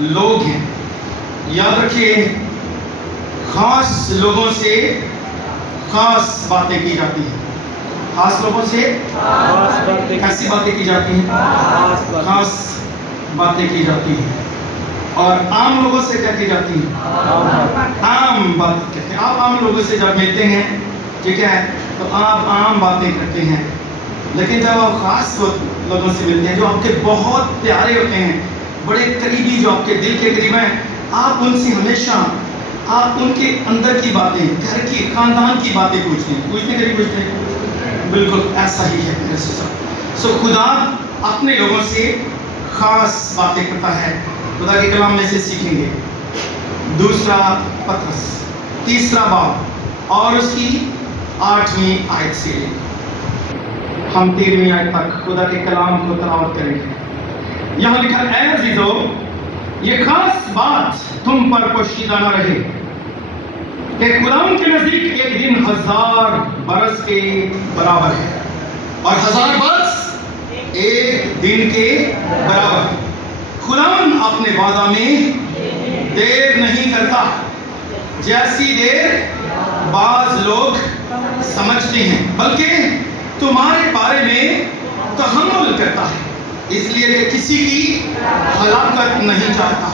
لوگ ہیں. یاد رکھیے خاص لوگوں سے خاص باتیں کی جاتی ہیں. خاص لوگوں سے کیسی باتیں کی جاتی ہیں؟ خاص باتیں کی جاتی ہیں. اور عام لوگوں سے کیا کی جاتی ہیں؟ عام بات کہتے ہیں. آپ عام لوگوں سے جب ملتے ہیں ٹھیک ہے تو آپ عام باتیں کرتے ہیں. لیکن جب آپ خاص لوگوں سے ملتے ہیں جو آپ کے بہت پیارے ہوتے ہیں, بڑے قریبی, جو آپ کے دل کے قریب ہیں, آپ ان سے ہمیشہ آپ ان کے اندر کی باتیں, گھر کی, خاندان کی باتیں پوچھتے ہیں. بالکل ایسا ہی ہے میرے ساتھ. سو خدا اپنے لوگوں سے خاص باتیں کرتا ہے. خدا کے کلام میں سے سیکھیں گے. دوسرا پترس تیسرا باب اور اس کی 8ویں آیت سے ہم 13ویں آیت تک خدا کے کلام کو تلاوت کریں گے. یہاں لکھا اے عزیزو, یہ خاص بات تم پر پوشیدہ نہ رہے کہ خدا کے نزدیک ایک دن 1000 برس کے برابر ہے اور 1000 برس ایک دن کے برابر ہے. خدا اپنے وعدہ میں دیر نہیں کرتا جیسی دیر بعض لوگ سمجھتے ہیں, بلکہ تمہارے بارے میں تحمل کرتا ہے, اس لیے کہ کسی کی ہلاکت نہیں چاہتا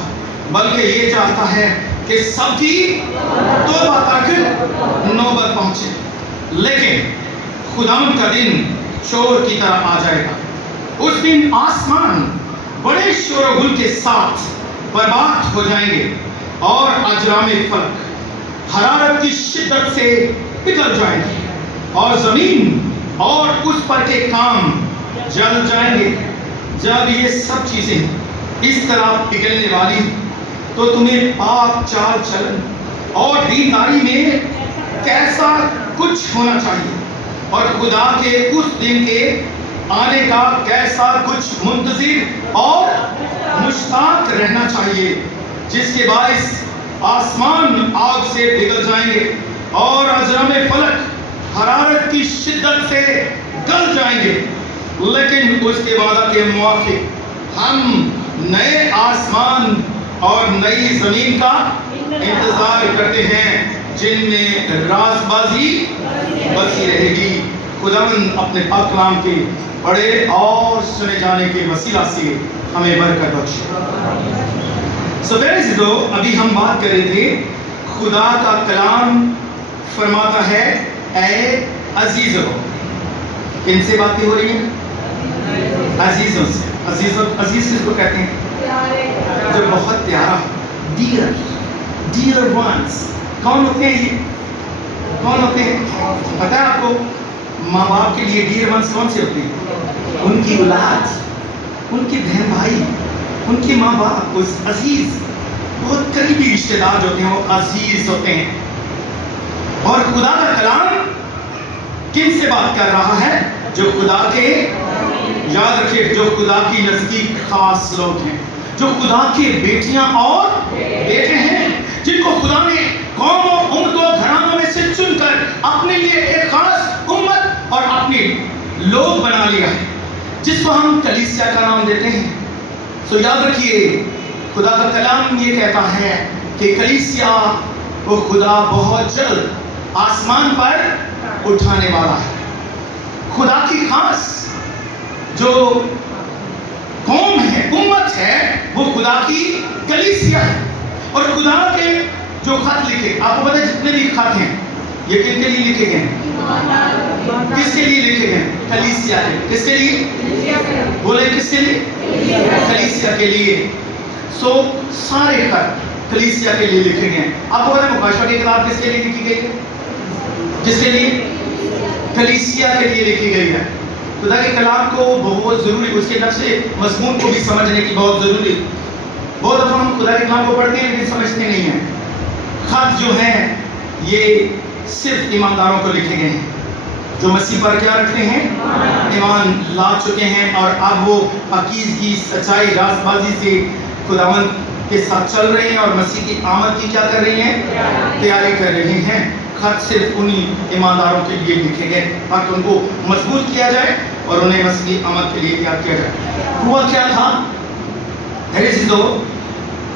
بلکہ یہ چاہتا ہے کہ سب کی توبہ تک نوبت پہنچے. لیکن خداوند کا دن چور کی طرح آ جائے گا. اس دن آسمان بڑے شور و غل کے ساتھ برباد ہو جائیں گے اور اجرام فلک حرارت کی شدت سے پگھل جائیں گے اور زمین اور اس پر کے کام جل جائیں گے. جب یہ سب چیزیں اس طرح پگھلنے والی تو تمہیں پاک چال چلن اور دینداری میں کیسا کچھ ہونا چاہیے اور خدا کے اس دن کے آنے کا کیسا کچھ منتظر اور مشتاق رہنا چاہیے, جس کے باعث آسمان آگ سے پگھل جائیں گے اور اجرام فلک حرارت کی شدت سے گل جائیں گے. لیکن اس کے وعدہ کے موافق ہم نئے آسمان اور نئی زمین کا انتظار کرتے ہیں جن میں راز بازی بسی رہے گی. خداوند اپنے پاک کلام کے بڑے اور سنے جانے کے وسیلہ سے ہمیں برکت بخشے. سو ابھی ہم بات کر رہے تھے خدا کا کلام فرماتا ہے اے عزیزو. کن سے باتیں ہو رہی ہیں؟ عزیزوں سے. عزیز کس کو کہتے ہیں؟ جو بہت پیارا, ڈیئر وانس. کون ہوتے ہیں یہ؟ کون ہوتے ہیں پتہ ہے آپ کو؟ ماں باپ کے لیے ڈیئر وانس کون سے ہوتے ہیں؟ ان کی اولاد, ان کے بہن بھائی, ان کے ماں باپ. اس عزیز بہت قریبی رشتے دار جو ہوتے ہیں وہ عزیز ہوتے ہیں. اور خدا کا کلام کن سے بات کر رہا ہے؟ جو خدا کے, یاد رکھیے, جو خدا کی نزدیک خاص لوگ ہیں, جو خدا کے بیٹیاں اور بیٹے ہیں, جن کو خدا نے قوموں, امتوں, گھرانوں میں سے چن کر اپنے لیے ایک خاص امت اور اپنے لوگ بنا لیا ہے, جس کو ہم کلیسیا کا نام دیتے ہیں. سو یاد رکھیے خدا کا کلام یہ کہتا ہے کہ کلیسیا کو خدا بہت جلد آسمان پر اٹھانے والا ہے. خدا کی خاص جو قوم ہے, امت ہے, وہ خدا کی کلیسیا ہے. اور خدا کے جو خط لکھے, آپ کو پتہ ہے جتنے بھی خط ہیں یہ کن کے لیے لکھے گئے ہیں؟ کس کے لیے لکھے گئے ہیں؟ کلیسیا کے. کس کے لیے؟ بولے کس کے لیے؟ کلیسیا کے لیے. سو سارے خط کلیسیا کے لیے لکھے گئے ہیں. آپ کو پتہ ہے مکاشفہ کی کتاب کس کے لیے لکھی گئی ہے؟ جس کے لیے کلیسیا کے لیے لکھی گئی ہے. خدا کے کلام کو بہت ضروری, اس کے نفس مضمون کو بھی سمجھنے کی بہت ضروری. بہت دفعہ ہم خدا کے کلام کو پڑھتے ہیں لیکن سمجھتے نہیں ہیں. خط جو ہیں یہ صرف ایمانداروں کو لکھے گئے ہیں جو مسیح پر کیا رکھتے ہیں؟ ایمان لا چکے ہیں اور اب وہ پاکیزگی, سچائی, راست بازی سے خداوند کے ساتھ چل رہے ہیں اور مسیح کی آمد کی کیا کر رہے ہیں؟ تیاری کر رہے ہیں. خط صرف انہی ایمانداروں کے لیے لکھے گئے تاکہ ان کو مضبوط کیا جائے اور انہیں مسیح کی آمد کے لیے تیار کیا جائے. ہوا کیا تھا؟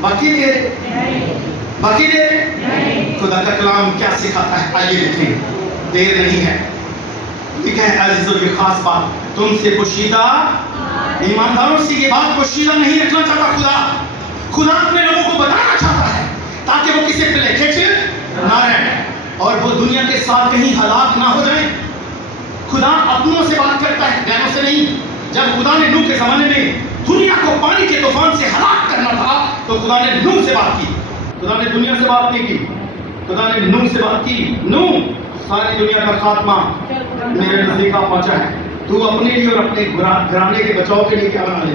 باقی دے رہے؟ باقی دے رہے؟ خدا کا کلام کیا سکھاتا ہے؟ آئیے دیکھیں، دیر نہیں ہے۔ لکھا ہے عزیزو یہ خاص بات تم سے پوشیدہ، ایمانداروں سے یہ بات پوشیدہ نہیں رکھنا چاہتا خدا۔ خدا اپنے لوگوں کو بتانا چاہتا ہے تاکہ وہ کسی پلے کھچ نہ رہیں اور وہ دنیا کے ساتھ کہیں ہلاک نہ ہو جائیں۔ خدا اپنوں سے بات کرتا ہے، غیروں سے نہیں۔ جب خدا نے نوح کے زمانے میں دنیا کو پانی کے طوفان سے ہلاک کرنا تھا تو خدا نے نوح سے بات کی۔ خدا نے دنیا سے بات نہیں کی، خدا نے نوح سے بات کی۔ نوح، ساری دنیا کا خاتمہ میرے نزدیک پہنچا ہے، تو اپنے لیے اور اپنے گھرانے کے بچاؤ کے لیے کیا بنا لے؟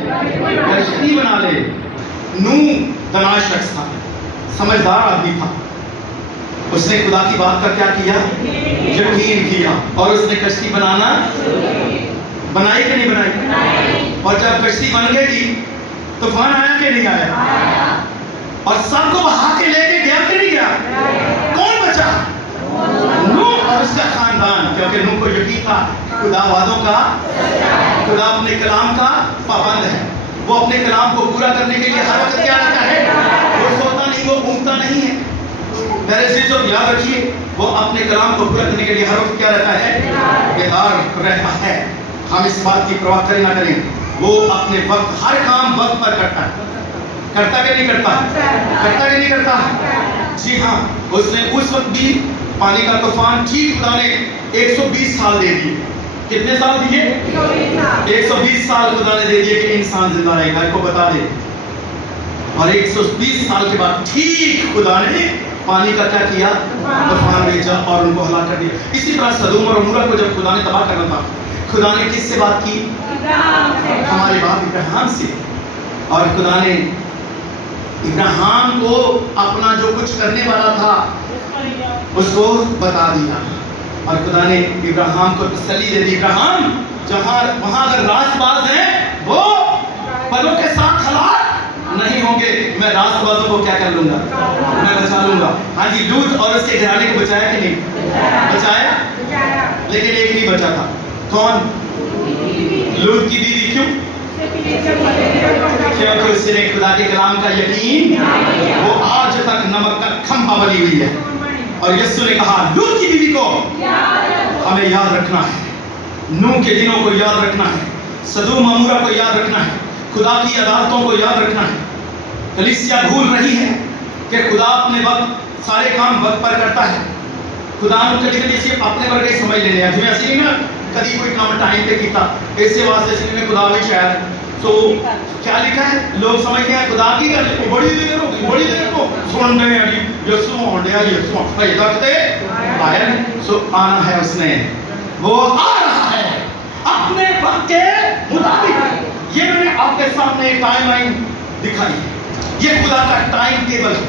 کشتی بنا لے۔ نوح دانا شخص تھا، سمجھدار آدمی تھا، اس نے خدا کی بات کا کیا کیا؟ یقین کیا، اور اس نے کشتی بنانا بنائی کہ نہیں بنائی؟ اور جب کشتی بن گئی طوفان آیا کہ نہیں آیا؟ اور سب کو بہا کے لے کے گیا کہ نہیں گیا؟ کون بچا؟ نوح اور اس کا خاندان، کیونکہ نوح کو یقین تھا خدا وعدوں کا، خدا اپنے کلام کا پابند ہے۔ وہ اپنے کلام کو پورا کرنے کے لیے ہر وقت کیا رہتا ہے؟ وہ سوتا نہیں، وہ گھومتا نہیں ہے۔ میرے عزیزو یاد رکھیے، وہ اپنے کلام کو پورا کرنے کے لیے ہر وقت کیا رہتا ہے؟ بیدار رہتا ہے۔ ہم اس بات کی پرواہ کریں نہ کریں، وہ اپنے وقت ہر کام وقت پر کرتا ہے۔ کرتا کہ نہیں کرتا؟ کرتا کہ نہیں کرتا؟ جی ہاں، اس نے اس وقت بھی پانی کا طوفان ٹھیک خدا نے 120 سال دے دیے۔ کتنے سال دیے؟ 120 سال خدا نے دے دیے کہ انسان زندہ رہے گا، کو بتا دے۔ اور 120 سال کے بعد ٹھیک خدا نے پانی کا کیا کیا؟ طوفان بھیجا اور ان کو ہلاک کر دیا۔ اسی طرح سدوم اور عمورہ کو جب خدا نے تباہ کرنا تھا، خدا نے کس سے بات کی؟ ہمارے باپ ابراہیم سے۔ اور خدا نے ابراہیم کو اپنا جو کچھ کرنے والا تھا اس کو بتا دیا، اور خدا نے ابراہیم کو تسلی دے دی، ابراہیم وہاں اگر راست باز ہیں وہ پلوں کے ساتھ ہلاک نہیں ہوں گے، میں راست بازوں کو کیا کر لوں گا؟ میں بچا لوں گا۔ ہاں جی، لوط اور اس کے گھرانے کو بچایا کہ نہیں؟ بچایا، لیکن ایک نہیں بچا تھا۔ کون؟ لوط کی بیوی۔ کیوں؟ کیونکہ اس نے خدا کے کلام کا یقین، وہ آج تک نمک کا کھمبا بنی ہوئی ہے۔ اور یسوع نے کہا لوط کی بیوی کو ہمیں یاد رکھنا ہے، نوح کے دنوں کو یاد رکھنا ہے، سدوم عمورہ کو یاد رکھنا ہے، خدا کی عدالتوں کو یاد رکھنا ہے۔ کلیسیا بھول رہی ہے کہ خدا اپنے وقت سارے کام وقت پر کرتا ہے۔ خدا نے کبھی کبھی صرف اپنے ورگے سمجھ لینے ہیں، جو ایسے نہیں نا کبھی کوئی کام ٹائم پہ کیتا، ایسے واسطے سے میں خدا بھی شاید تو کیا لکھا ہے؟ لوگ سمجھتے ہیں خدا کی کر لے، بڑی دیر ہو گئی، بڑی دیر کو سن رہے ہیں جی یسوع ہون ڈیا، یسوع بھائی وقت آیا نہیں، سو آنا ہے، اس نے وہ آ رہا ہے اپنے وقت کے مطابق۔ یہ میں نے آپ کے سامنے ایک ٹائم لائن دکھائی ہے، یہ خدا کا ٹائم ٹیبل ہے۔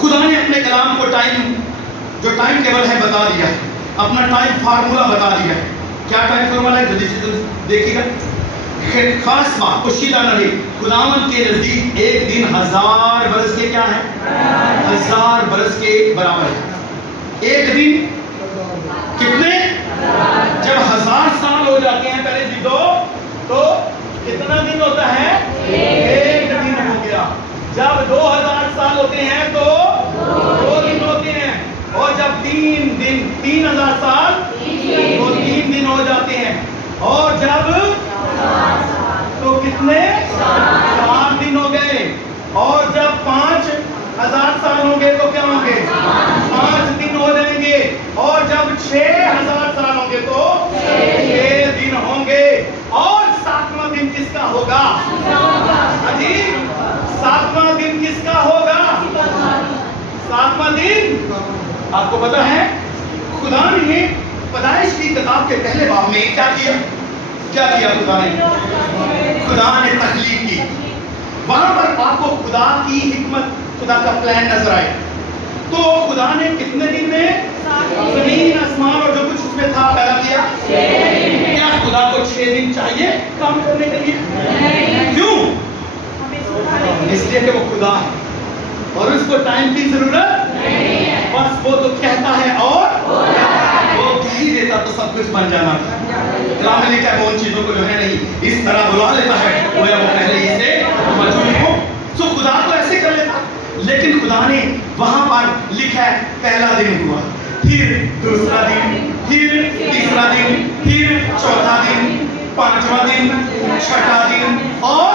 خدا نے اپنے کلام کو جو ٹائم ٹیبل ہے بتا دیا ہے، اپنا ٹائم فارمولا بتا دیا ہے۔ کیا ٹائم فارمولا ہے؟ جلدی سے دیکھیے گا۔ خاص بات پوشیدہ نہیں، خداوند کے نزدیک ایک دن 1000 برس کے کیا ہے؟ 1000 برس کے برابر ہے۔ ایک دن کتنے؟ جب 1000 سال ہو جاتے ہیں پہلے جدو تو کتنا دن ہوتا ہے؟ ایک دن ہو گیا۔ جب 2000 سال ہوتے ہیں تو 2 دن ہوتے ہیں، اور جب 3000 سال تو 3 دن ہو جاتے ہیں، اور جب تو کتنے؟ 4 دن ہو گئے، اور جب 5000 سال ہوں گے تو کیا ہوں گے؟ 5 دن ہو جائیں گے، اور جب 6000 سال ہوں گے تو 6 دن ہوں گے۔ اور 7واں دن کس کا ہوگا؟ جی 7واں دن کس کا ہوگا؟ 7واں دن آپ کو پتا ہے خدا نے پیدائش کی کتاب کے پہلے باب میں کیا کیا؟ کیا کیا خدا نے؟ خدا نے تخلیق کی، وہاں پر آپ کو خدا کی حکمت، خدا کا پلان نظر آئے۔ تو خدا نے کتنے دن میں زمین آسمان اور جو کچھ اس میں تھا پیدا کیا؟ 6 دن۔ کیا خدا کو 6 دن چاہیے کام کرنے کے لیے؟ کیوں؟ اس لیے کہ وہ خدا ہے اور اس کو ٹائم کی ضرورت نہیں ہے، بس وہ تو کہتا ہے اور وہ کہہ ہی دیتا تو سب کچھ بن جانا تھا۔ کلام میں لکھا ہے وہ ان چیزوں کو جو ہے نہیں اس طرح بلا لیتا ہے وہ پہلے ہی سے موجود ہو۔ سو خدا تو ایسے کر لیتا لیکن خدا نے وہاں پر لکھا ہے پہلا دن ہوا، پھر دوسرا دن، پھر تیسرا دن، پھر چوتھا دن، پانچواں دن، چھٹا دن، اور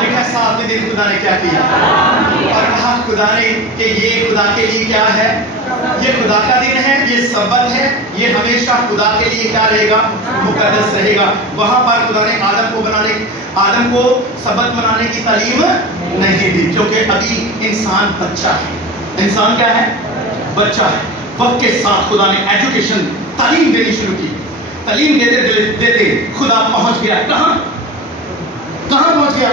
لکھا ساتویں دن خدا نے کیا کیا، اور کہا خدا نے کہ یہ خدا کے لیے کیا ہے، یہ خدا کا دن ہے، یہ سبت ہے، یہ ہمیشہ خدا کے لیے کیا رہے گا، مقدس رہے گا۔ وہاں پر خدا نے آدم کو سبت منانے کی تعلیم نہیں دی، کیونکہ ابھی انسان بچہ ہے۔ انسان کیا ہے؟ بچہ ہے۔ وقت کے ساتھ خدا نے ایجوکیشن، تعلیم دینی شروع کی۔ تعلیم دیتے دیتے خدا پہنچ گیا کہاں پہنچ گیا؟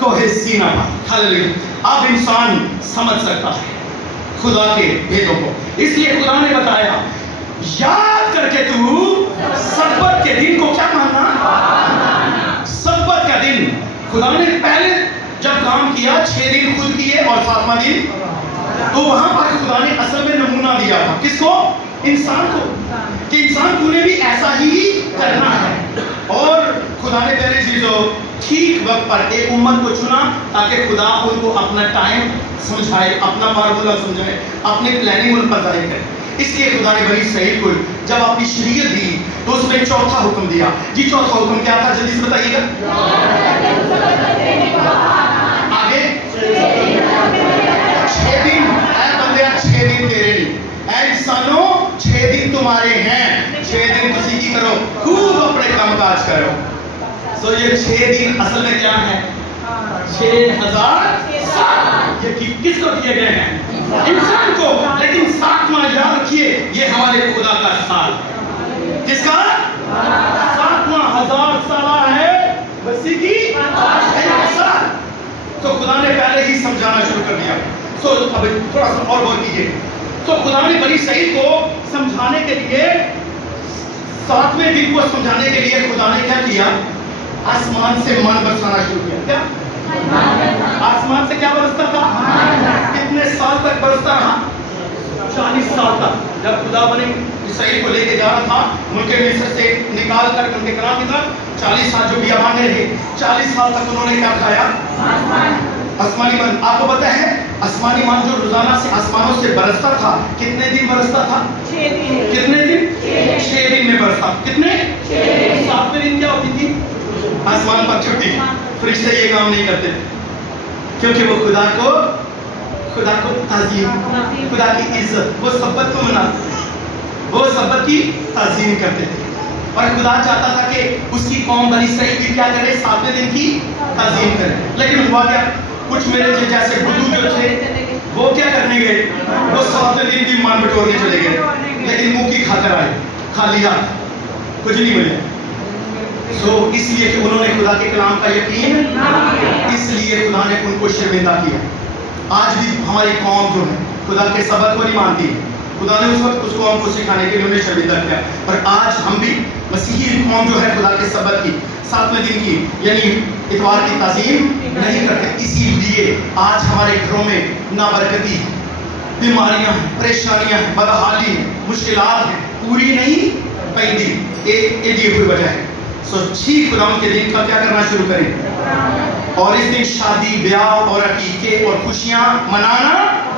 کوہ سینا پر۔ ہاللیلویا۔ اب انسان سمجھ سکتا ہے خدا کے بھیدوں کو، اس لیے خدا نے بتایا یاد کر کے تو سبت کے دن کو کیا ماننا؟ سبت کا دن خدا نے پہلے جب کام کیا 6 دن خود کیے اور 7واں دن، تو وہاں پر خدا نے اصل میں نمونہ دیا تھا کس کو؟ انسان کو، کہ انسان کو نے بھی ایسا ہی کرنا ہے۔ اور خدا نے پہلے چیزوں ٹھیک وقت پر ایک امت کو چنا تاکہ خدا ان کو اپنا ٹائم سمجھائے، اپنا فارمولا سمجھائے، اپنی پلاننگ ان پر ظاہر کرے۔ اس لیے خدا نے بنی اسرائیل کو جب اپنی شریعت دی تو اس میں چوتھا حکم دیا۔ جی چوتھا حکم کیا تھا؟ جلدی سے بتائیے گا۔ آگے 6 دن، اے بندے 6 دن تیرے نہیں، اے انسانوں 6 دن تمہارے ہیں، 6 دن تسی کی کرو، خوب اپنے کام کاج کرو۔ سو یہ 6 دن اصل میں کیا ہے؟ 6000 سال۔ یہ کس کو دیے گئے ہیں؟ انسان کو۔ لیکن 7واں یاد رکھیے یہ ہمارے خدا کا سال، کس کا؟ 7واں 1000 سالہ ہے مسیح کی سال۔ تو خدا نے پہلے ہی سمجھانا شروع کر دیا۔ تو اب تھوڑا سا اور غور کیجیے۔ تو خدا نے بنی اسرائیل کو سمجھانے کے لیے 7ویں دن کو سمجھانے کے لیے خدا نے کیا کیا؟ آسمان سے من برسانا شروع کیا۔ کیا آسمان سے کیا برستا تھا؟ کتنے سال تک برستا رہا؟ 40 سال تک۔ جب خدا بنی اسرائیل کو لے کے جا رہا تھا ملک مصر سے نکال کر ان کے کلام کی طرف، 40 سال جو بیابان میں رہے، 40 سال تک انہوں نے کیا کھایا؟ آسمانی من۔ آپ کو پتا ہے آسمانی من جو روزانہ سے آسمانوں سے برستا تھا کتنے دن برستا تھا؟ 6 دن۔ کتنے دن؟ 6 دن میں برستا۔ کتنے؟ 7ویں دن کیا ہوتی تھی؟ آسمان پر چھٹی۔ فرشتے یہ کام نہیں کرتے کیونکہ وہ خدا کو تعظیم، خدا کی عزت، وہ سبت کو مناتے تھے، وہ سبت کی تعظیم کرتے تھے۔ اور خدا چاہتا تھا کہ اس کی قوم بنی اسرائیل بھی کیا کرے؟ 7ویں دن کی تعظیم کرے۔ لیکن ہوا کیا؟ کچھ میرے جیسے بدو جو تھے وہ کیا کرنے گئے؟ وہ 7ویں دن بھی مان بٹورنے چلے گئے، لیکن منہ کی کھا کر آئے، خالی ہاتھ، کچھ نہیں ملے۔ اس لیے کہ انہوں نے خدا کے کلام کا یقین، اس لیے خدا نے ان کو شرمندہ کیا۔ آج بھی ہماری قوم جو ہے خدا کے سبت کو نہیں مانتی، خدا نے اس وقت اس قوم کو سکھانے کے لیے انہیں شرمندہ کیا، اور آج ہم بھی مسیحی قوم جو ہے خدا کے سبت کی 7ویں دن کی یعنی اتوار کی تعظیم نہیں کرتے۔ اسی لیے آج ہمارے گھروں میں نابرکتی ہے، بیماریاں ہیں، پریشانیاں ہیں، بدحالی ہیں، مشکلات ہیں، پوری نہیں پیندی۔ یہ کوئی وجہ ہے۔ ٹھیک خدا کے دن کا کیا کرنا شروع کریں، اور اس دن شادی بیاہ اور عقیقے اور خوشیاں منانا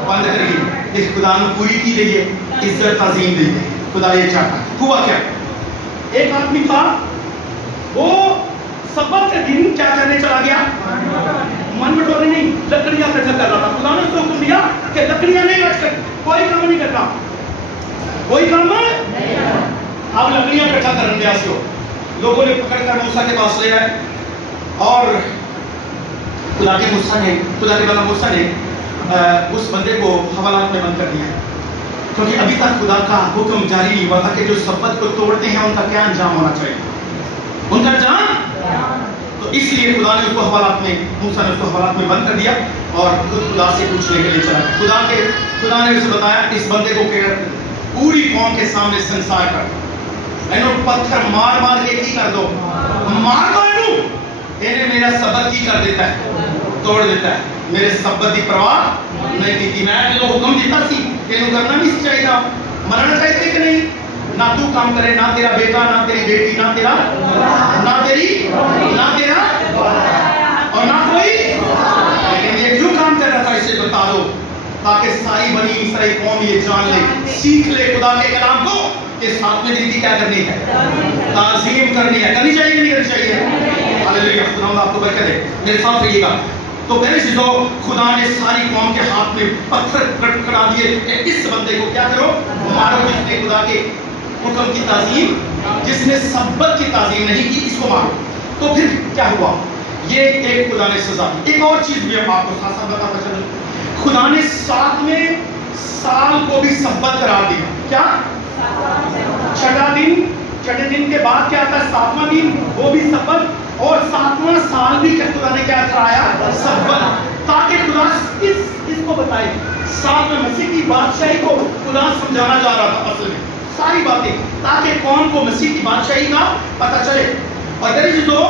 بند کریے۔ اس خدا نے پوری کی دیئے، عزت تعظیم دیئے، خدا یہ چاہتا ہے۔ ہوا کیا؟ ایک آدمی تھا وہ سبت کے دن کیا کرنے چلا گیا؟ من بٹورنے نہیں، لکڑیاں اکٹھا کر رہا تھا۔ خدا نے اس کو حکم دیا کہ لکڑیاں نہیں رکھ کر کوئی کام نہیں کرنا، کوئی کام نہیں۔ اب لکڑیاں اکٹھا کرنے دیا اس کو، لوگوں نے پکڑ کر موسیٰ کے پاس لے آئے، اور خدا کے بندہ موسیٰ نے اس بندے کو حوالات میں بند کر دیا، کیونکہ ابھی تک خدا کا حکم جاری نہیں ہوا تھا کہ جو سبت کو توڑتے ہیں ان کا کیا انجام ہونا چاہیے، ان کا انجام۔ تو اس لیے خدا نے اس کو موسیٰ نے اس کو حوالات میں بند کر دیا، اور خود خدا سے پوچھنے کے لیے چلا۔ خدا نے اسے بتایا اس بندے کو کہ پوری قوم کے سامنے سنسار کر، پتھر مار مار کے کی کر دو، مار دو انہیں میرا سبت کی کر دیتا ہے، توڑ دیتا ہے، میرے سبت کی پرواہ نہیں کی تھی۔ میں جو حکم دیتا سی کہ انہوں کرنا نہیں چاہیے تھا، مرنا چاہیے تھے کہ نہیں، نہ تو کام کرے، نہ تیرا بیٹا، نہ تیری بیٹی، نہ تیرا، نہ تیری، نہ تیرا، اور نہ کوئی۔ لیکن یہ کیوں کام کر رہا تھا اسے بتا دو۔ سیکھ لے خدا کے کلام کو کہ ساتویں دن کی کیا کرنی ہے؟ تعظیم کرنی ہے. کرنی چاہیے کہ نہیں کرنی چاہیے؟ ہاللیلویہ. خدا آپ کو برکت دے. میرے ساتھ رہیے گا. تو میرے چیزوں خدا نے ساری قوم کے ہاتھ میں پتھر کھڑا دیے کہ اس بندے کو کیا کرو؟ مارو. جس نے خدا کے حکم کی تعظیم، جس نے سبت کی تعظیم نہیں کی، اس کو مارو. تو پھر کیا ہوا؟ یہ ایک خدا نے سزا دی. ایک اور چیز بھی آپ کو ساتھ ساتھ بتاتا چلوں. خدا نے 7ویں سال کو بھی سبت قرار دیا. کیا؟ چھٹے دن کے بعد کیا آتا ہے؟ 7واں دن، وہ بھی سبت. اور 7واں سال بھی خدا نے کیا کرایا؟ سبت. تاکہ خدا اس کو بتائے 7ویں مسیح کی بادشاہی کو خدا سمجھانا جا رہا تھا اصل میں ساری باتیں، تاکہ قوم کو مسیح کی بادشاہی کا پتہ چلے. اور میری جو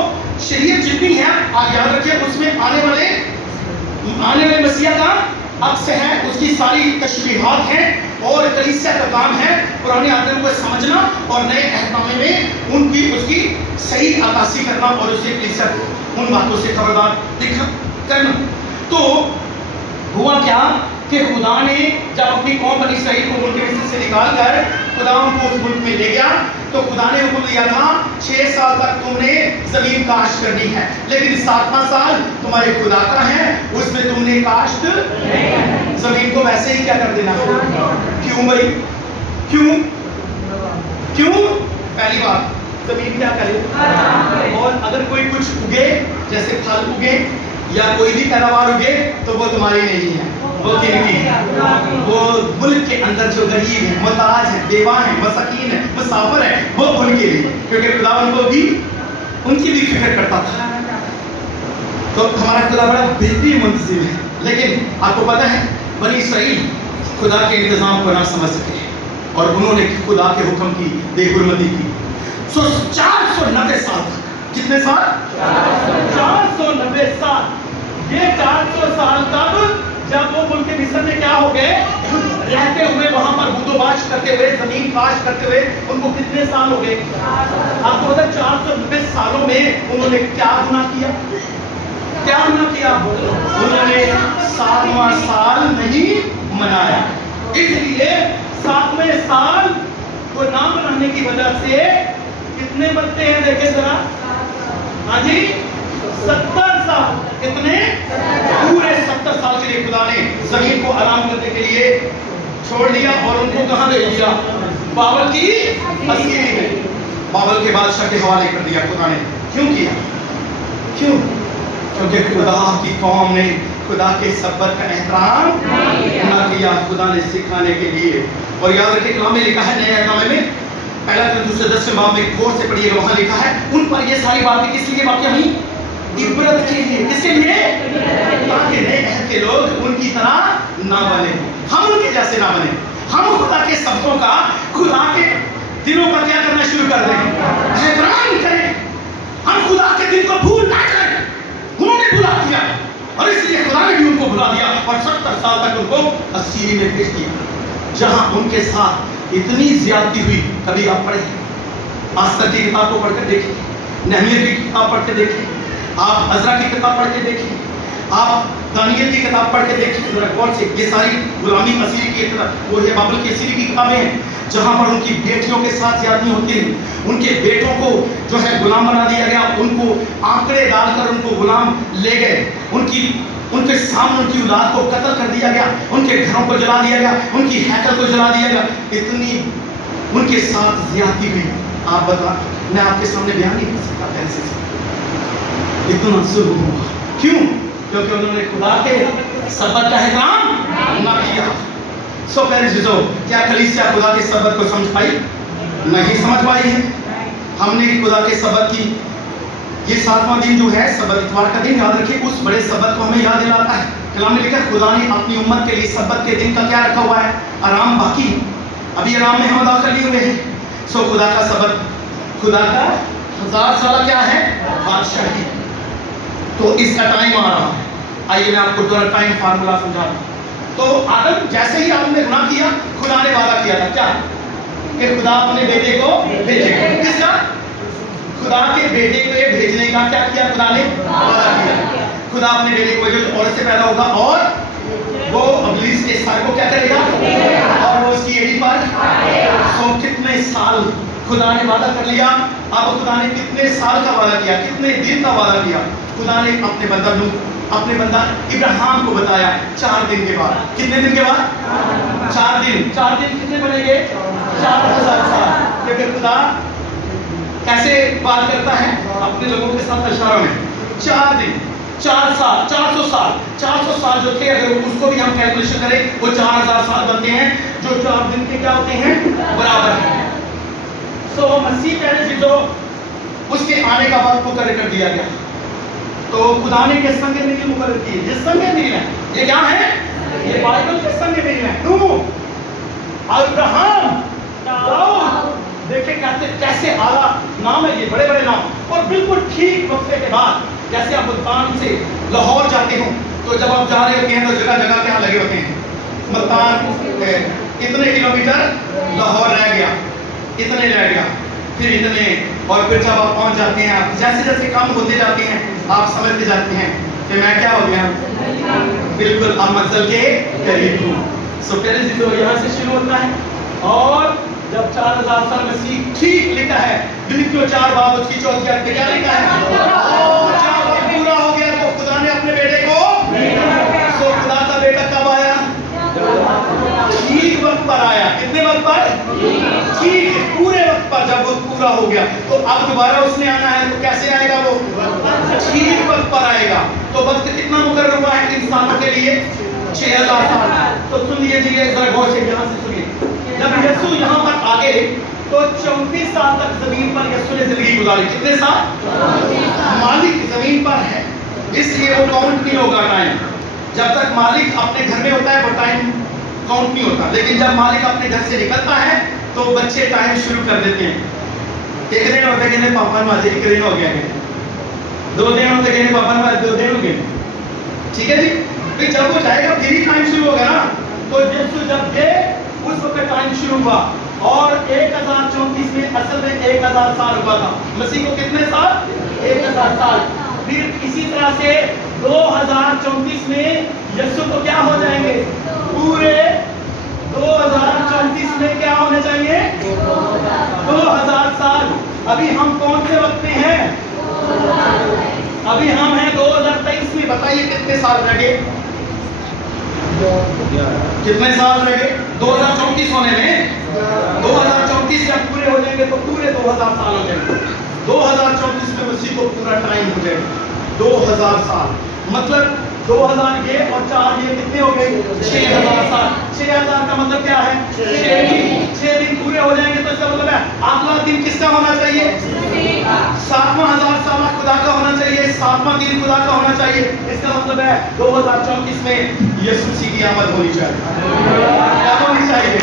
شریعت جتنی ہے آپ یاد رکھیں، اس میں آنے والے مسیح کا عکس ہے، اس کی ساری تشریحات ہیں اور کلیسیا کا کام ہے پرانے عہد کو سمجھنا اور نئے عہد نامے میں اس کی صحیح عکاسی کرنا اور اسے کلیسیا کو ان باتوں سے خبردار کرنا. تو ہوا کیا کہ خدا نے جب اپنی قوم بنی اسرائیل کو ملک مصر سے نکال کر خدا ان کو اس ملک میں لے گیا تو خدا نے حکم دیا تھا 6 سال تک تم نے زمین کاشت کرنی ہے، لیکن 7واں سال تمہارے خدا کا ہے، اس میں تم نے کاشت زمین کو ویسے ہی کیا کر دینا. کیوں بھائی؟ کیوں؟ پہلی بات زمین کیا کرے؟ اور اگر کوئی کچھ اگے، جیسے پھل اگے یا کوئی بھی پیداوار اگے، تو وہ تمہاری نہیں ہے، وہ کن کی ہے؟ وہ ملک کے اندر جو غریب ہیں، محتاج ہیں، بیوہ ہیں، مساکین ہیں، مسافر ہیں، وہ ان کے لیے، کیونکہ خدا ان کی بھی فکر کرتا تھا. تو ہمارا خدا بڑا بہترین منتظم ہے. لیکن آپ کو پتہ ہے بنی اسرائیل خدا کے انتظام کو نہ سمجھ سکے اور انہوں نے خدا کے حکم کی بے حرمتی کی. 490 سال تک. کتنے سال؟ 490 سال. یہ 400 سال تک جب وہ ملک مصر میں کیا ہو گئے؟ رہتے ہوئے، وہاں پر بود و باش کرتے ہوئے، زمین کاشت کرتے ہوئے، ان کو کتنے سال ہو گئے؟ آپ کو پتہ ہے 490 سالوں میں انہوں نے کیا گناہ کیا؟ انہوں نے 7واں سال نہیں منایا. اس لیے 7ویں سال کو نہ منانے کی وجہ سے کتنے بنتے ہیں؟ دیکھیں ذرا. ہاں جی، 70 سال. کتنے؟ پورے 70 سال کے لیے خدا نے زمین کو آرام کرنے کے لیے چھوڑ دیا اور ان کو کہاں بھیج دیا؟ بابل کی اسیری میں. بابل کے بادشاہ کے حوالے کر دیا خدا نے. کیوں کیا؟ کیونکہ خدا کی قوم نے خدا کے سبت کا احترام نہ کیا. خدا نے سکھانے کے لیے. اور یاد رکھیں کلام میں لکھا ہے، نئے نامے میں پہلا دوسرے 10ویں باب میں غور سے پڑھیے گا، وہاں لکھا ہے ان پر یہ ساری باتیں کس لیے واقع ہوئی؟ عبرت کے لیے. کس کے لیے؟ تاکہ نئے عہد کے لوگ ان کی طرح نہ بنے، ہم ان کے جیسے نہ بنے. ہم خدا کے سبتوں کا، خدا کے دنوں کا کیا کرنا شروع کر دیں؟ احترام کریں. ہم خدا کے دن کو بھول نہ کریں. انہوں نے بھلا دیا اور اس لیے خدا نے بھی ان کو بھلا دیا اور 70 سال تک ان کو اسیری میں بھیج دیا، جہاں ان کے ساتھ اتنی زیادتی ہوئی. کبھی آپ پڑھیں، آستر کی کتاب کو پڑھ کر دیکھیں، نہمیہ کی کتاب پڑھ کے دیکھیں، آپ عزرا کی کتاب پڑھ کے دیکھیں، آپ دانیل کی کتاب پڑھ کے دیکھیں ذرا غور سے. یہ ساری غلامی اسیری کی کتاب، وہ یہ بابل کی اسیری کی کتابیں ہیں جہاں پر ان کی بیٹیوں کے ساتھ زیادتی ہوتی ہے. ان کے بیٹوں کو جو ہے غلام بنا دیا گیا، ان کو آنکڑے ڈال کر ان کو غلام لے گئے، ان کے سامنے ان کی اولاد کو قتل کر دیا گیا، ان کے گھروں کو جلا دیا گیا، ان کی ہیکل کو جلا دیا گیا. اتنی ان کے ساتھ زیادتی ہوئی. آپ بتا، میں آپ کے سامنے بیان نہیں کر سکتا ایسے اتنا ظلم ہوا. کیوں؟ کیونکہ انہوں نے خدا کے سبت کا احترام نہ کیا. سو پیارے عزیزو، کیا کلیسیا خدا کے سبت کو سمجھ پائی؟ نہیں سمجھ پائی ہے. ہم نے خدا کے سبت کی یہ 7واں دن جو ہے سبت اتوار کا دن، یاد رکھیں اس بڑے سبت کو ہمیں یاد دلاتا ہے. کلام میں لکھا ہے خدا نے اپنی امت کے لیے سبت کے دن کا کیا رکھا ہوا ہے؟ آرام باقی. ابھی آرام میں ہم داخل لیے ہوئے ہیں. سو خدا کا سبت، خدا کا 1000 سالہ کیا ہے؟ بادشاہی. تو اس کا ٹائم آ رہا ہے. آئیے میں آپ کو تھوڑا ٹائم فارمولا سمجھا دوں. تو آدم، جیسے ہی آدم نے گناہ کیا، خدا نے وعدہ کیا تھا کیا؟ کہ خدا اپنے بیٹے کو بھیجے گا. کس کا؟ خدا کے بیٹے کو بھیجنے کا کیا کیا خدا نے؟ وعدہ کیا. خدا اپنے بیٹے کو جو عورت سے پیدا ہوگا اور وہ ابلیس کے سر کو کیا کرے گا؟ اور وہ اس کی ایڑی پر تو کتنے سال خدا نے وعدہ کر لیا. اب خدا نے کتنے سال کا وعدہ کیا, کتنے دن کا وعدہ کیا. خدا نے اپنے بندہ ابراہیم کو بتایا 4 دن کے بعد. کتنے دن کے بعد؟ 4 دن. 4 دن کتنے بنے گے؟ 4000 سال. لیکن خدا کیسے بات کرتا ہے اپنے لوگوں کے ساتھ اشاروں میں؟ 4 دن 4 سال 400 سال 400 سال جو تھے, اگر اس کو بھی ہم کیلکولیشن کریں وہ 4000 سال بنتے ہیں, جو 4 دن کے کیا ہوتے ہیں؟ برابر ہیں. سو مسیح پہلے جو اس کے آنے کا وقت مقرر کر دیا گیا. تو خدا نے کس سنگ میل مقرر کی؟ جس سنگ میل ہے. یہ کیا ہے؟ یہ بائبل کس سنگ میل ہے. نوح, ابراہیم, داؤد. دیکھیں کیسے اعلیٰ نام ہے یہ, بڑے بڑے نام. اور بالکل ٹھیک وقفے کے بعد, جیسے آپ ملتان سے لاہور جاتے ہوں تو جب آپ جا رہے ہوتے ہیں تو جگہ جگہ کیا لگے ہوتے ہیں؟ ملتان اتنے کلومیٹر لاہور رہ گیا, اتنے رہ گیا, پھر اتنے, اور پھر جب آپ پہنچ جاتے ہیں, آپ جیسے جیسے کم ہوتے جاتے ہیں آپ سمجھتے جاتے ہیں کہ میں کیا ہو گیا, بالکل اب منزل کے قریب ہوں. سو پہلے سے تو یہاں سے شروع ہوتا ہے. اور جب 4000 سال مسیح ٹھیک لکھا ہے, فلپیوں 4 باب اس کی 4 آیت کیا لکھا ہے؟ اور جب وقت پورا ہو گیا تو خدا نے اپنے بیٹے کو, تو خدا کا بیٹا کب آیا؟ ٹھیک وقت پر آیا. کتنے وقت پر؟ ٹھیک پورے وقت پر. جب وہ پورا ہو گیا تو اب دوبارہ اس نے آنا ہے, تو کیسے آئے گا؟ وہ ٹھیک وقت پر آئے گا. تو وقت کتنا مقرر ہوا ہے انسانوں کے لیے؟ 6000 سال. تو سن لیجیے ذرا غور سے, یہاں سے سنیے. جب یسوع یہاں پر آگے تو 34 سال تک زمین پر یسوع نے زندگی گزاری. کتنے سال؟ مالک زمین پر ہے اس لیے وہ کاؤنٹ نہیں ہوگا ٹائم. جب تک مالک اپنے گھر میں ہوتا ہے وہ ٹائم کاؤنٹ نہیں ہوتا. لیکن جب مالک اپنے گھر سے نکلتا ہے تو بچے ٹائم شروع کر دیتے ہیں. ایک دن ہوتا ہے کہ پاپا نے ایک دن ہو گیا, 2 دن ہوتے کہ پاپا نے 2 دن ہو گئے. ٹھیک ہے جی. پھر جب وہ جائے گا پھر ہی ٹائم شروع ہوگا نا. تو یسوع جب گئے اس وقت ٹائم شروع ہوا. اور 1034 میں اصل میں 1000 سال ہوا تھا. مسیح کو کتنے سال؟ 1000 سال. پھر اسی طرح سے 2034 میں یسوع کو کیا ہو جائیں گے؟ پورے 2034 میں کیا ہونے چاہیے؟ 2000 سال. ابھی ہم کون سے وقت میں ہیں؟ ابھی ہم ہیں 2023 میں. بتائیے کتنے سال رہ گئے؟ کتنے سال رہ گئے 2034 ہونے میں؟ 2034 جب پورے ہو جائیں گے تو پورے 2000 سال ہو جائیں گے. 2034 میں مسیح کو پورا ٹائم ہو جائے گا. 2000 سال مطلب 2000 یہ اور 4 یہ کتنے ہو گئے؟ 6000 سال. 6000 کا مطلب کیا ہے؟ 6 دن پورے ہو جائیں گے. تو اس کا مطلب ہے اگلا دن کس کا ہونا چاہیے؟ 7000 سال خدا کا ہونا چاہیے. 7واں دن خدا کا ہونا چاہیے. اس کا مطلب ہے 2034 میں یسوع مسیح کی آمد ہونی چاہیے. کیا ہونی چاہیے؟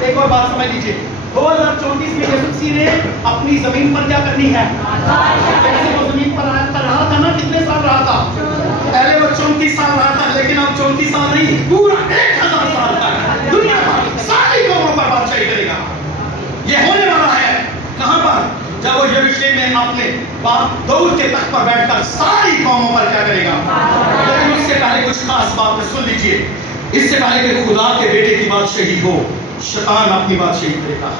ایک اور بات سمجھ لیجیے. 2034 میں یسوع مسیح نے اپنی زمین پر کیا کرنی ہے؟ جیسے وہ زمین پر رہا تھا نا, کتنے سال رہا تھا؟ پہلے وہ 34 سال رہا تھا, لیکن اب 34 سال نہیں, پورا 1000 سال تک دنیا پر ساری قوموں پر بادشاہی کرے گا. یہ ہونے والا ہے. کہاں پر؟ جب وہ یروشلم میں اپنے باپ داؤد کے تخت پر بیٹھ کر ساری قوموں پر کیا کرے گا. لیکن اس سے پہلے کچھ خاص بات سن لیجیے. اس سے پہلے کہ خدا کے بیٹے کی بادشاہی ہو, شیطان اپنی بادشاہی کرے گا.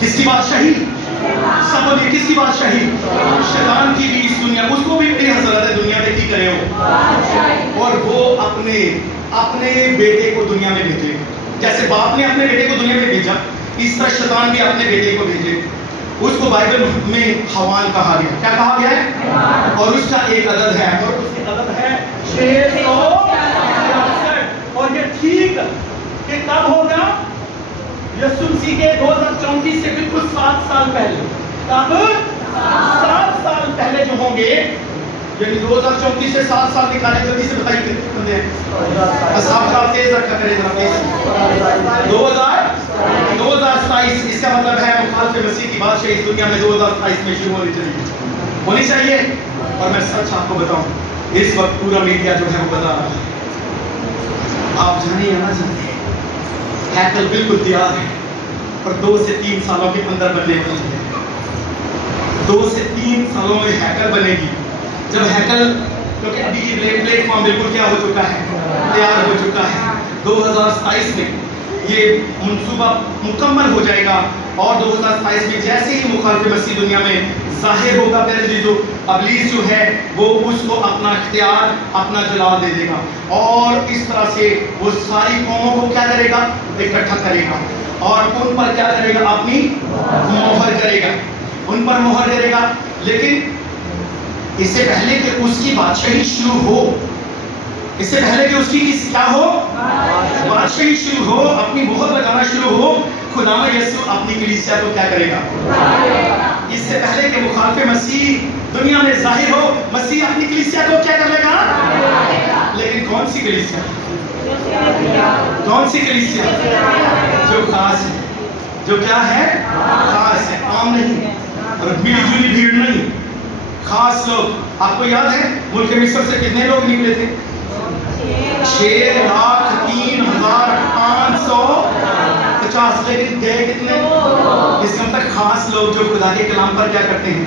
کس کی بادشاہی؟ سب بولیے کس کی بادشاہی؟ شیطان کی بھی اس دنیا, اس کو بھی بڑی حسرت ہے دنیا میں کی کرے ہو, اور وہ اپنے بیٹے کو دنیا میں بھیجے. جیسے باپ نے اپنے بیٹے کو دنیا میں بھیجا, اس طرح شیطان بھی اپنے بیٹے کو بھیجے. اس کو بائبل میں حوان کہا گیا. کیا کہا گیا ہے؟ اور اس کا ایک عدد ہے, اور اس کی عدد ہے 666. اور یہ ٹھیک کہ کب ہوگا؟ یسوع مسیح کے 2034 سے بالکل 7 سال پہلے. کب؟ 7 سال پہلے جو ہوں گے, یعنی 2034 سے 7 سال نکالے. جلدی سے بتائیے کتنے بندے ہیں؟ اصحاب کا تیز رکھا کرے ذرا. 2027. اس کا مطلب ہے مخالف مسیح کی بادشاہی اس دنیا میں 2027 میں شروع ہونی چاہیے. اور میں سچ آپ کو بتاؤں, اس وقت پورا میڈیا جو ہے وہ بتا رہا ہے. آپ جانے یا نہ جانے, ہیکل بالکل تیار ہے اور 2 سے 3 سالوں کے اندر بننے والی ہے. 2 سے 3 سالوں میں ہیکل بنے گی. جب ہیکل، کیونکہ ابھی یہ پلیٹ فارم بالکل کیا ہو چکا ہے، تیار ہو چکا ہے. 2027 میں یہ منصوبہ مکمل ہو جائے گا اور 2027 میں جیسے ہی مخالف مسیح دنیا میں ظاہر ہوگا، پہلے جو ابلیس جو ہے وہ اس کو اپنا اختیار، اپنا جلال دے دے گا اور اس طرح سے وہ ساری قوموں کو کیا کرے گا، اکٹھا کرے گا اور ان پر کیا کرے گا، اپنی مہر کرے گا، ان پر مہر کرے گا. لیکن اس سے پہلے کہ اس کی بادشاہی شروع ہو، اس سے پہلے کہ اس کی کیا ہو، بادشاہی شروع ہو، اپنی مہر لگانا شروع ہو، خداوند یسوع اپنی کلیسیا کو کیا کرے گا. اس سے پہلے کہ مخالف مسیح دنیا میں ظاہر ہو، مسیح اپنی کلیسیا کو کیا کر لے گا. لیکن کون سی کلیسیا، کون سی کلیسیا، جو خاص ہے، جو کیا ہے، خاص ہے، عام نہیں اور ملی جلی بھیڑ نہیں، خاص لوگ. آپ کو یاد ہے ملک مصر سے کتنے لوگ نکلے تھے؟ 6,03,550. لیکن گئے کتنے؟ اس کا مطلب خاص لوگ جو خدا کے کلام پر کیا کرتے ہیں،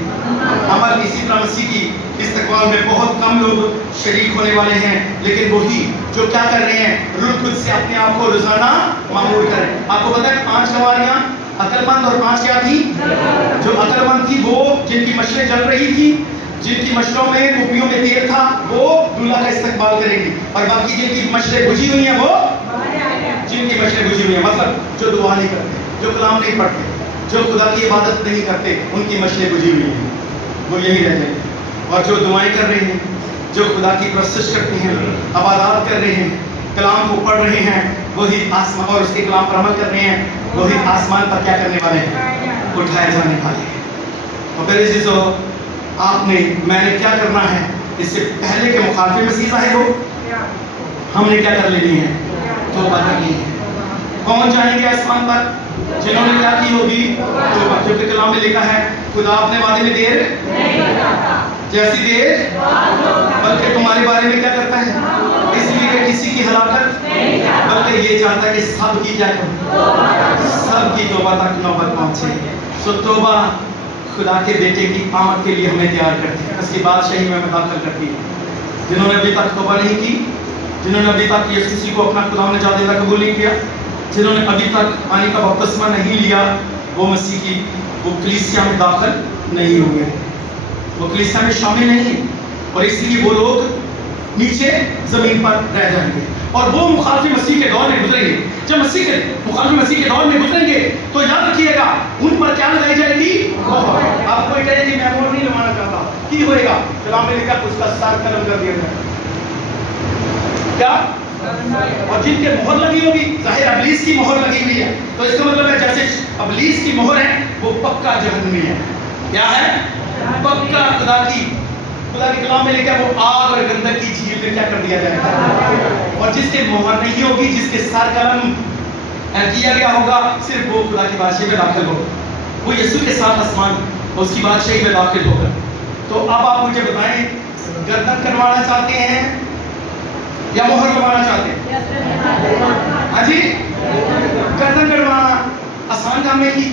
عمل. اسی طرح مسیح کی استقبال میں بہت کم لوگ شریک ہونے والے ہیں، لیکن وہی جو کیا کر رہے ہیں، روح القدس سے اپنے آپ کو روزانہ معمور کریں. آپ کو پتا ہے 5 گواریاں عقل مند اور 5 کیا تھی؟ جو عقل مند تھی وہ جن کی مشلیں جل رہی تھی، جن کی مشلوں میں کپڑیوں میں تیل تھا، وہ دولہا کا استقبال کریں گی. اور باقی جن کی مشلیں بجھی ہوئی ہیں، وہ جن کی مشلیں بجھی ہوئی ہیں، مطلب جو دعا نہیں کرتے، جو کلام نہیں پڑھتے، جو خدا کی عبادت نہیں کرتے، ان کی مشلیں بجھی ہوئی ہیں، وہ یہی رہ جائیں گے. اور جو دعائیں کر رہے ہیں، جو خدا کی پرستش کرتے ہیں، عبادات کر رہے ہیں، کلام کو پڑھ رہے ہیں، وہی آسمان اور اس کے کلام پر عمل کر رہے ہیں، وہی آسمان پر کیا کرنے والے ہیں، اٹھائے جانے والے ہیں. اور پھر عزیزو، آپ نے، میں نے کیا کرنا ہے، اس سے پہلے کہ مخالف مسیح ظاہر ہو، ہم نے کیا کر لینی ہے، توبہ کرنی ہے. کون جائیں گے آسمان پر؟ جنہوں نے کیا کی ہوگی، توبہ. کیونکہ کلام میں لکھا ہے خدا اپنے وعدے میں دیر جیسی دیر، بلکہ تمہارے بارے میں کیا کرتا ہے، اس لیے کہ کسی کی ہلاکت، بلکہ یہ چاہتا ہے کہ سب کی کیا کرے، سب کی توبہ تک نوبت پہنچے. سو توبہ خدا کے بیٹے کی آمد کے لیے ہمیں تیار کرتی ہے، اس کی بادشاہی میں داخل کرتی ہے. جنہوں نے ابھی تک توبہ نہیں کی، جنہوں نے ابھی تک یسوع مسیح کو اپنا خدا و نجات دہندہ قبول نہیں کیا، جنہوں نے ابھی تک پانی کا بپتسمہ نہیں لیا، وہ مسیح کی وہ کلیسیا میں داخل نہیں ہوئے، وہ کلیسیا میں شامل نہیں ہیں، اور اس لیے وہ لوگ نیچے زمین پر رہ جائیں گے. اور وہ مخالف مسیح کے دور میں گزریں گے. جب مخالف مسیح کے دور میں گزریں گے تو یاد رکھیے گا ان پر کیا لگائی جائے گی، مہر. آپ کوئی کہے کہ میں مہر نہیں لگانا چاہتا، کی ہوئے گا؟ کلام میں لکھا اس کا سر قلم کر دیا جائے گا. کیا؟ اور جن کے مہر لگی ہوگی، ظاہر ابلیس کی مہر لگی ہوئی ہے، تو اس کا مطلب ہے جیسے ابلیس کی مہر ہے وہ پکا جہنمی ہے. کیا ہے؟ پکا. خدا کے کلام میں لکھا ہے وہ آگ اور گندک کی جھیل میں کیا کر دیا جائے گا. اور جس کے مہر نہیں ہوگی، جس کے سر قلم کیا گیا ہوگا، صرف وہ خدا کی بادشاہی میں داخل ہوگا، وہ یسوع کے ساتھ آسمان اور اس کی بادشاہی میں داخل ہوگا. تو اب آپ مجھے بتائیں، گردن کروانا چاہتے ہیں یا مہر لگوانا چاہتے ہیں؟ ہاں جی، گردن کروانا آسان کام نہیں.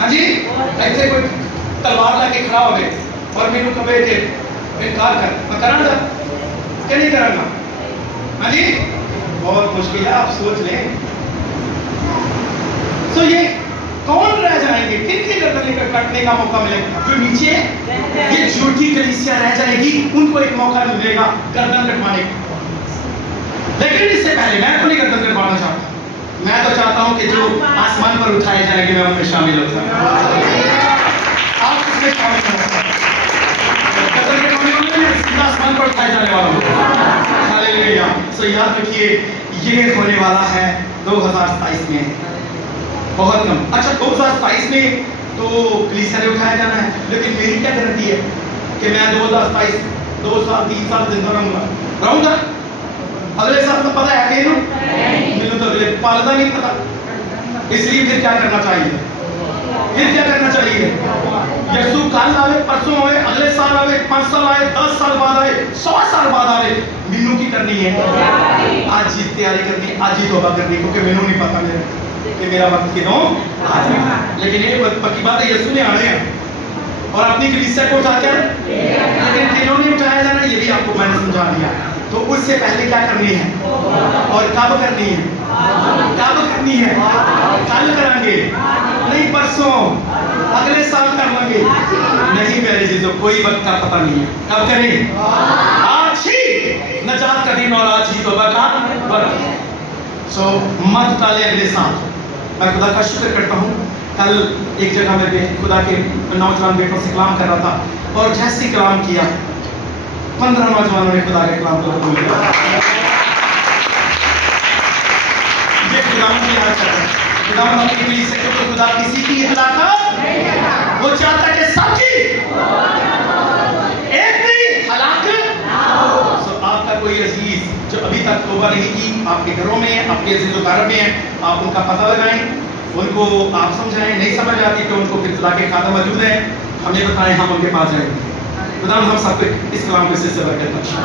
ہاں جی، ایسے کوئی تلوار لا کے کھڑا ہو گئے اور میرے کو کہے کہ انکار کر، میں کروں گا کہ نہیں کروں گا؟ ہاں جی، بہت مشکل ہے، آپ سوچ لیں. تو یہ کون رہ جائیں گے، کن کی گردن کٹنے کا موقع ملے گا؟ جو نیچے یہ جھوٹی کلیسیا رہ جائے گی، ان کو ایک موقع ملے گا گردن کٹوانے کا. لیکن اس سے پہلے میں کو نہیں گردن کٹوانا چاہتا، میں تو چاہتا ہوں کہ جو آسمان پر اٹھائے جائیں گے میں ان میں شامل ہو جاؤں. آپ اس میں شامل ہو سکتے ہیں، گردن کٹوانے والے میں سیدھا آسمان پر اٹھائے جانے والا ہوں. ہاللیلویا. سو یاد رکھیے یہ ہونے والا ہے 2027 میں، بہت کم. اچھا 2027 میں تو کلیسیا نے اٹھایا جانا ہے، لیکن میری کیا گارنٹی ہے کہ میں 2027 2 سال 3 سال زندہ رہوں گا؟ اگلے سال تو پتہ ہے کہ نہیں تو اگلے پالدہ نہیں پتا. اس لیے پھر کیا کرنا چاہیے، یسوع کل آئے، پرسوں آئے، اگلے سال آئے، 5 سال آئے، 10 سال بعد آئے، 100 سال بعد آئے، مینوں کی کرنی ہے، آج ہی تیاری کرنی ہے، آج ہی توبہ کرنی ہے، کیونکہ مینوں نہیں پتا کہ میرا وقت کدوں آ جائے گا. لیکن یہ پکی بات ہے یسوع نے آنے ہیں. اور اپنی کلیسیا کو اٹھا کر لیکن دلوں میں اٹھایا جانا یہ بھی آپ کو میں نے سمجھا دیا. تو اس سے پہلے کیا کرنی ہے اور کب کرنی ہے؟ کب کرنی ہے؟ کل کریں گے نہیں پرسوں اگلے سال کر لیں گے نہیں میرے چیزوں کوئی وقت کا پتہ نہیں ہے کب کریں آج ہی نجات کا دن اور آج ہی توبہ کا وقت. سو مت ٹالے اگلے سال. میں خدا کا شکر کرتا ہوں کل ایک جگہ میں خدا کے نوجوان بیٹوں سے کلام کر رہا تھا اور جیسے کلام کیا 15 نوجوانوں نے خدا کے کلام کو قبول کیا. یہ خدا کی حرکت ہے. خدا اپنی کلیسیا کو خدا کسی کی ہلاکت وہ چاہتا ہے کہ سب کی ایک بھی ہلاک نہ ہو. سو آپ کا کوئی عزیز جو ابھی تک توبہ نہیں کی آپ کے گھروں میں آپ کے عزیز و اقارب میں ہیں آپ ان کا پتہ لگائیں ان کو آپ سمجھائیں. نہیں سمجھ آتی کہ ان کو پھر خدا کے خادم موجود ہیں ہمیں بتائیں ہم ان کے پاس جائیں گے. خدا ہم سب کو اس کلام کے سلسلے میں برکت بخشے.